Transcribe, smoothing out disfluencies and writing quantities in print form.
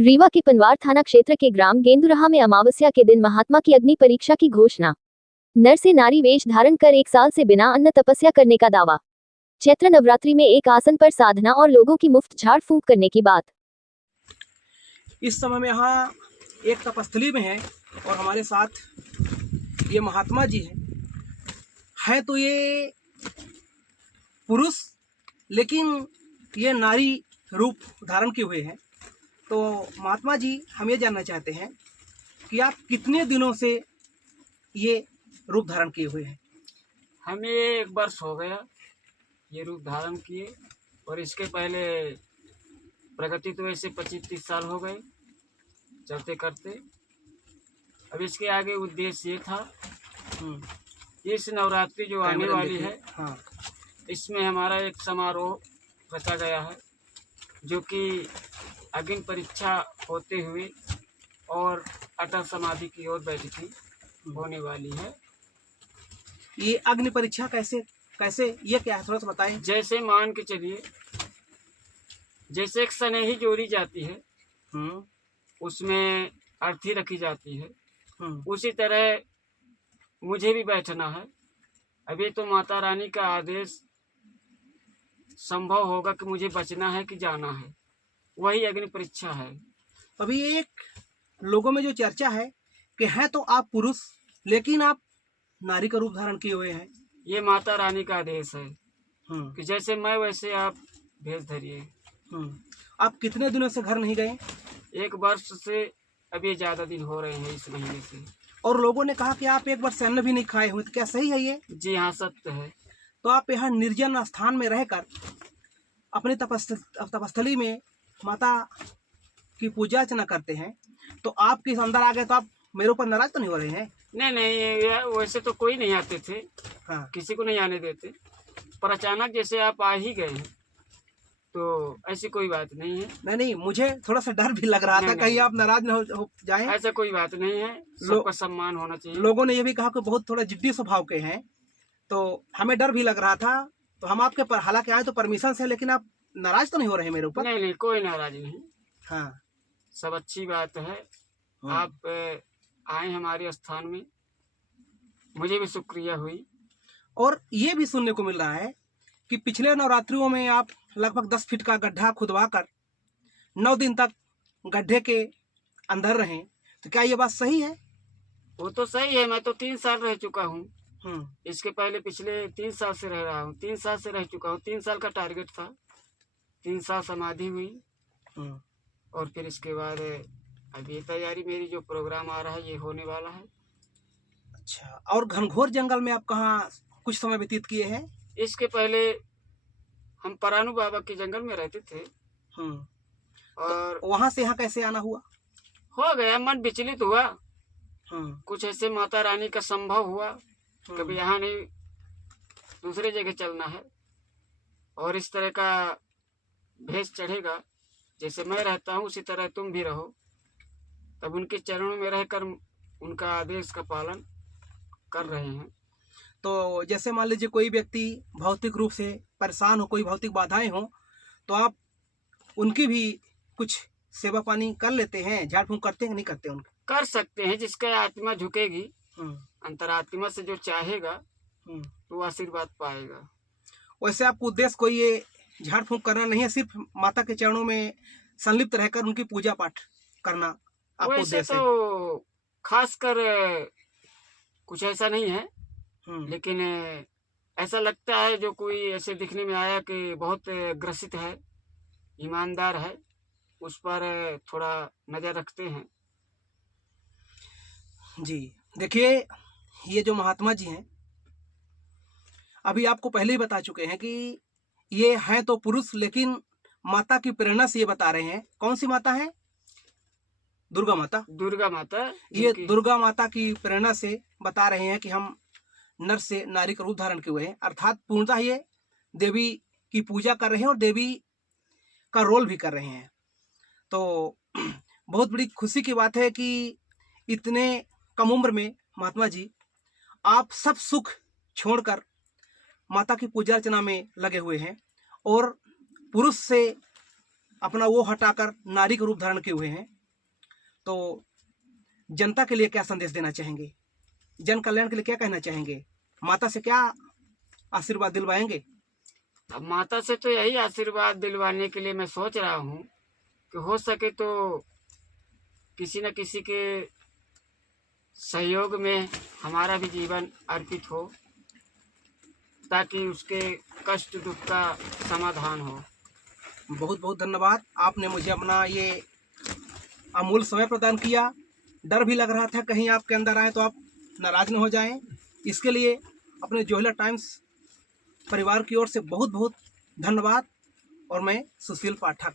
रीवा के पनवार थाना क्षेत्र के ग्राम गेंदुरहा में अमावस्या के दिन महात्मा की अग्नि परीक्षा की घोषणा। नर से नारी वेश धारण कर 1 साल से बिना अन्न तपस्या करने का दावा। चैत्र नवरात्रि में एक आसन पर साधना और लोगों की मुफ्त झाड़ फूंक करने की बात। इस समय में यहाँ एक तपस्थली में है और हमारे साथ ये महात्मा जी हैं तो ये पुरुष लेकिन ये नारी रूप धारण किए हुए हैं। तो महात्मा जी, हम ये जानना चाहते हैं कि आप कितने दिनों से ये रूप धारण किए हुए हैं? हमें 1 वर्ष हो गया ये रूप धारण किए, और इसके पहले प्रगति तो ऐसे 25-30 साल हो गए चलते करते। अब इसके आगे उद्देश्य ये था, इस नवरात्रि जो आने वाली है, हाँ, इसमें हमारा एक समारोह रचा गया है जो कि अग्नि परीक्षा होते हुए और अटल समाधि की ओर बैठकी होने वाली है। ये अग्नि परीक्षा कैसे ये क्या है, थोड़ा सा बताएं। जैसे मान के चलिए, जैसे एक सनेही जोड़ी जाती है, उसमें अर्थी रखी जाती है, उसी तरह मुझे भी बैठना है। अभी तो माता रानी का आदेश संभव होगा कि मुझे बचना है कि जाना है, वही अग्नि परीक्षा है। अभी एक लोगों में जो चर्चा है कि हैं तो आप पुरुष लेकिन आप नारी का रूप धारण किए हुए हैं। ये माता रानी का आदेश है कि जैसे मैं वैसे आप भेष धरिए। आप कितने दिनों से घर नहीं गए? 1 वर्ष से, अभी ज़्यादा दिन हो रहे हैं इस महीने से। और लोगों ने कहा कि आप 1 वर्ष से अन्न भी नहीं खाए हुए, तो क्या सही है ये? जी हाँ, सत्य है। तो आप यहाँ निर्जन स्थान में रहकर अपनी तपस्थली में माता की पूजा अर्चना करते हैं, तो आप किस अंदर आ गए, तो आप मेरे ऊपर नाराज तो नहीं हो रहे हैं? नहीं, वैसे तो कोई नहीं आते थे। हाँ, किसी को नहीं आने देते, पर अचानक जैसे आप आ ही गए हैं तो ऐसी कोई बात नहीं है। नहीं, मुझे थोड़ा सा डर भी लग रहा था कहीं आप नाराज न हो जाएं। ऐसा कोई बात नहीं है, सबका सम्मान होना चाहिए। लोगों ने ये भी कहा कि बहुत थोड़ा जिद्दी स्वभाव के हैं, तो हमें डर भी लग रहा था। तो हम आपके पर हालांकि आए तो परमिशन से, लेकिन आप नाराज तो नहीं हो रहे मेरे ऊपर? नहीं, कोई नाराज नहीं। हाँ, सब अच्छी बात है। आप आए हमारे स्थान में, मुझे भी शुक्रिया हुई। और ये भी सुनने को मिल रहा है कि पिछले नवरात्रियों में आप लगभग 10 फीट का गड्ढा खुदवा कर 9 दिन तक गड्ढे के अंदर रहे, तो क्या ये बात सही है? वो तो सही है, मैं तो 3 साल रह चुका हूँ। इसके पहले पिछले 3 साल से रह रहा हूँ, 3 साल से रह चुका हूँ। 3 साल का टारगेट था, 3 साल समाधि हुई, और फिर इसके बाद अभी तैयारी मेरी जो प्रोग्राम आ रहा है ये होने वाला है। अच्छा, और घनघोर जंगल में आप कहाँ कुछ समय व्यतीत किए हैं? इसके पहले हम परानू बाबा के जंगल में रहते थे। और तो वहां से यहाँ कैसे आना हुआ? हो गया, मन विचलित हुआ। कुछ ऐसे माता रानी का संभव हुआ, कभी यहाँ नहीं दूसरे जगह चलना है, और इस तरह का भेष चढ़ेगा, जैसे मैं रहता हूँ उसी तरह तुम भी रहो। तब उनके चरणों में रहकर उनका आदेश का पालन कर रहे हैं। तो जैसे मान लीजिए कोई व्यक्ति भौतिक रूप से परेशान हो, कोई भौतिक बाधाएं हो, तो आप उनकी भी कुछ सेवा पानी कर लेते हैं, झाड़ फूंक करते हैं, नहीं करते? उनका कर सकते हैं, जिसका आत्मा झुकेगी, अंतरात्मा से जो चाहेगा तो वो आशीर्वाद पाएगा। वैसे आपको उद्देश्य कोई ये झाड़ फूंक करना नहीं है, सिर्फ माता के चरणों में संलिप्त रहकर उनकी पूजा पाठ करना आपको वैसे उद्देश्य है? तो खासकर कुछ ऐसा नहीं है, लेकिन ऐसा लगता है जो कोई ऐसे दिखने में आया कि बहुत ग्रसित है, ईमानदार है, उस पर थोड़ा नजर रखते हैं। जी, देखिए, ये जो महात्मा जी हैं, अभी आपको पहले ही बता चुके हैं कि ये हैं तो पुरुष लेकिन माता की प्रेरणा से ये बता रहे हैं। कौन सी माता है? दुर्गा माता। दुर्गा माता। ये दुर्गा माता की प्रेरणा से बता रहे हैं कि हम नर से नारी का रूप धारण किए हुए हैं, अर्थात पूर्णतः ये देवी की पूजा कर रहे हैं और देवी का रोल भी कर रहे हैं। तो बहुत बड़ी खुशी की बात है कि इतने कम उम्र में महात्मा जी आप सब सुख छोड़कर माता की पूजा अर्चना में लगे हुए हैं, और पुरुष से अपना वो हटाकर नारी का रूप धारण किए हुए हैं। तो जनता के लिए क्या संदेश देना चाहेंगे, जन कल्याण के लिए क्या कहना चाहेंगे, माता से क्या आशीर्वाद दिलवाएंगे? अब माता से तो यही आशीर्वाद दिलवाने के लिए मैं सोच रहा हूँ कि हो सके तो किसी न किसी के सहयोग में हमारा भी जीवन अर्पित हो, ताकि उसके कष्ट दुख का समाधान हो। बहुत बहुत धन्यवाद, आपने मुझे अपना ये अमूल्य समय प्रदान किया। डर भी लग रहा था कहीं आपके अंदर आए तो आप नाराज न हो जाएं, इसके लिए अपने जोहिला टाइम्स परिवार की ओर से बहुत बहुत धन्यवाद। और मैं सुशील पाठक।